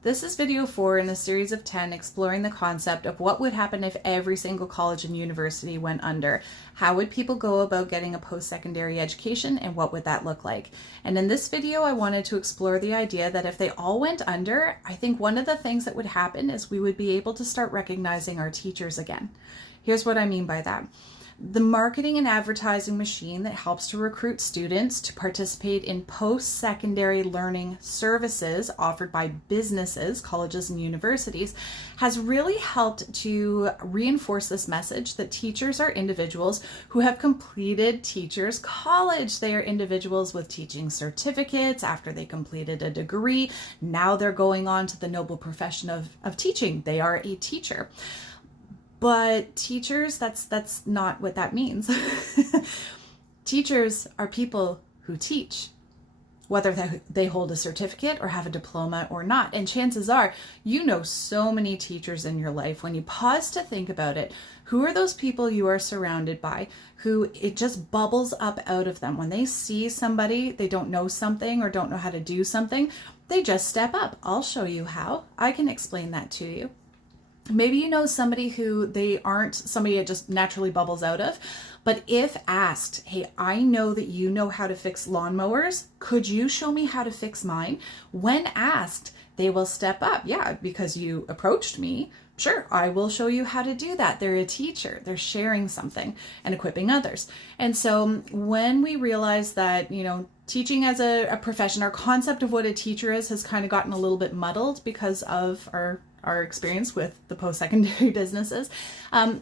This is video 4 in a series of 10 exploring the concept of what would happen if every single college and university went under. How would people go about getting a post-secondary education, and what would that look like? And in this video, I wanted to explore the idea that if they all went under, I think one of the things that would happen is we would be able to start recognizing our teachers again. Here's what I mean by that. The marketing and advertising machine that helps to recruit students to participate in post-secondary learning services offered by businesses, colleges, and universities has really helped to reinforce this message that teachers are individuals who have completed teachers' college. They are individuals with teaching certificates after they completed a degree. Now they're going on to the noble profession of teaching. They are a teacher. But teachers, that's not what that means. Teachers are people who teach, whether they hold a certificate or have a diploma or not. And chances are, you know so many teachers in your life. When you pause to think about it, who are those people you are surrounded by who it just bubbles up out of them? When they see somebody, they don't know something or don't know how to do something, they just step up. I'll show you how. I can explain that to you. Maybe you know somebody who they aren't somebody it just naturally bubbles out of, but if asked, hey, I know that you know how to fix lawnmowers, could you show me how to fix mine? When asked, they will step up. Yeah, because you approached me. Sure, I will show you how to do that. They're a teacher. They're sharing something and equipping others. And so when we realize that, teaching as a profession, our concept of what a teacher is has kind of gotten a little bit muddled because of our experience with the post-secondary businesses,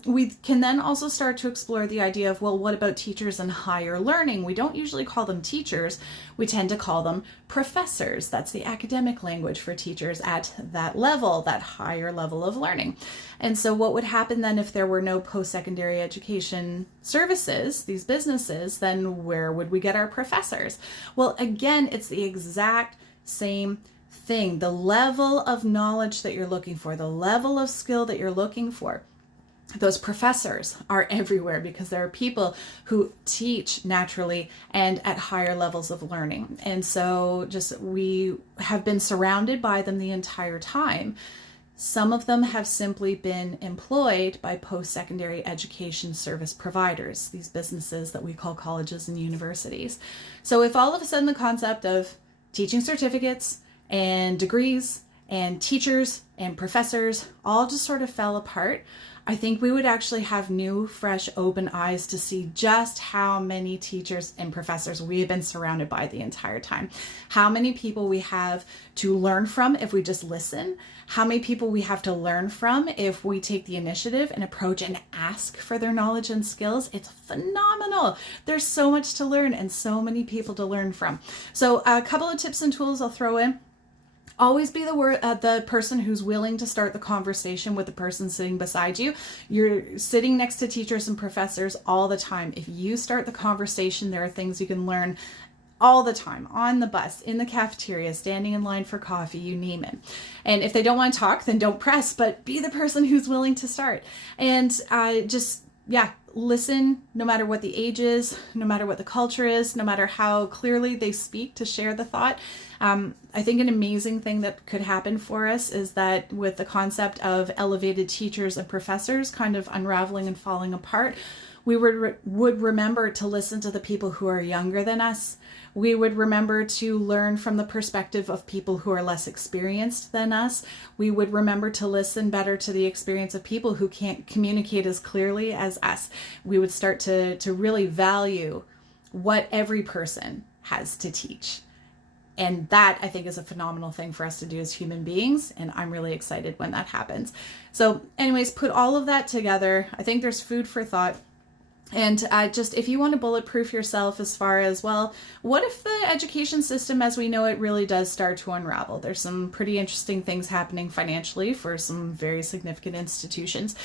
we can then also start to explore the idea of, well, what about teachers in higher learning? We don't usually call them teachers. We tend to call them professors. That's the academic language for teachers at that level, that higher level of learning. And so what would happen then if there were no post-secondary education services, these businesses, then where would we get our professors? Well, again, it's the exact same thing. The level of knowledge that you're looking for, the level of skill that you're looking for, those professors are everywhere because there are people who teach naturally and at higher levels of learning. And so we have been surrounded by them the entire time. Some of them have simply been employed by post-secondary education service providers, these businesses that we call colleges and universities. So if all of a sudden the concept of teaching certificates and degrees and teachers and professors all just sort of fell apart, I think we would actually have new, fresh, open eyes to see just how many teachers and professors we have been surrounded by the entire time. How many people we have to learn from if we just listen. How many people we have to learn from if we take the initiative and approach and ask for their knowledge and skills. It's phenomenal. There's so much to learn and so many people to learn from. So a couple of tips and tools I'll throw in. Always be the person who's willing to start the conversation with the person sitting beside you. You're sitting next to teachers and professors all the time. If you start the conversation, there are things you can learn all the time, on the bus, in the cafeteria, standing in line for coffee, you name it. And if they don't want to talk, then don't press, but be the person who's willing to start. And listen, no matter what the age is, no matter what the culture is, no matter how clearly they speak to share the thought. I think an amazing thing that could happen for us is that with the concept of elevated teachers and professors kind of unraveling and falling apart, we would remember to listen to the people who are younger than us. We would remember to learn from the perspective of people who are less experienced than us. We would remember to listen better to the experience of people who can't communicate as clearly as us. We would start to really value what every person has to teach. And that, I think, is a phenomenal thing for us to do as human beings. And I'm really excited when that happens. So anyways, put all of that together. I think there's food for thought. And if you want to bulletproof yourself as far as, well, what if the education system as we know it really does start to unravel? There's some pretty interesting things happening financially for some very significant institutions.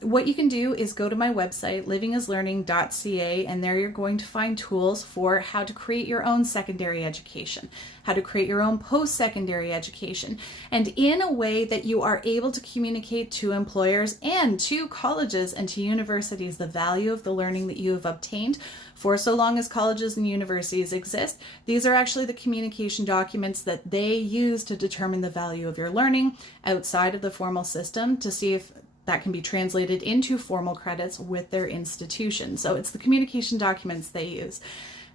What you can do is go to my website, livingislearning.ca, and there you're going to find tools for how to create your own secondary education, how to create your own post-secondary education, and in a way that you are able to communicate to employers and to colleges and to universities the value of the learning that you have obtained for so long as colleges and universities exist. These are actually the communication documents that they use to determine the value of your learning outside of the formal system to see if that can be translated into formal credits with their institution. So it's the communication documents they use.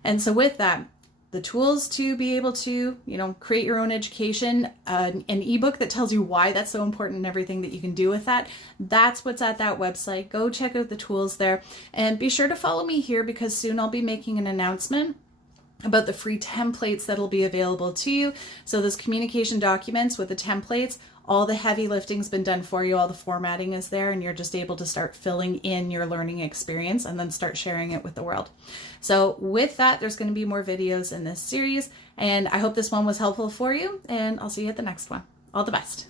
And so with that, the tools to be able to, create your own education, an ebook that tells you why that's so important and everything that you can do with that. That's what's at that website. Go check out the tools there, and be sure to follow me here because soon I'll be making an announcement about the free templates that'll be available to you. So those communication documents with the templates, all the heavy lifting's been done for you, all the formatting is there, and you're just able to start filling in your learning experience and then start sharing it with the world. So with that, there's going to be more videos in this series, and I hope this one was helpful for you, and I'll see you at the next one. All the best.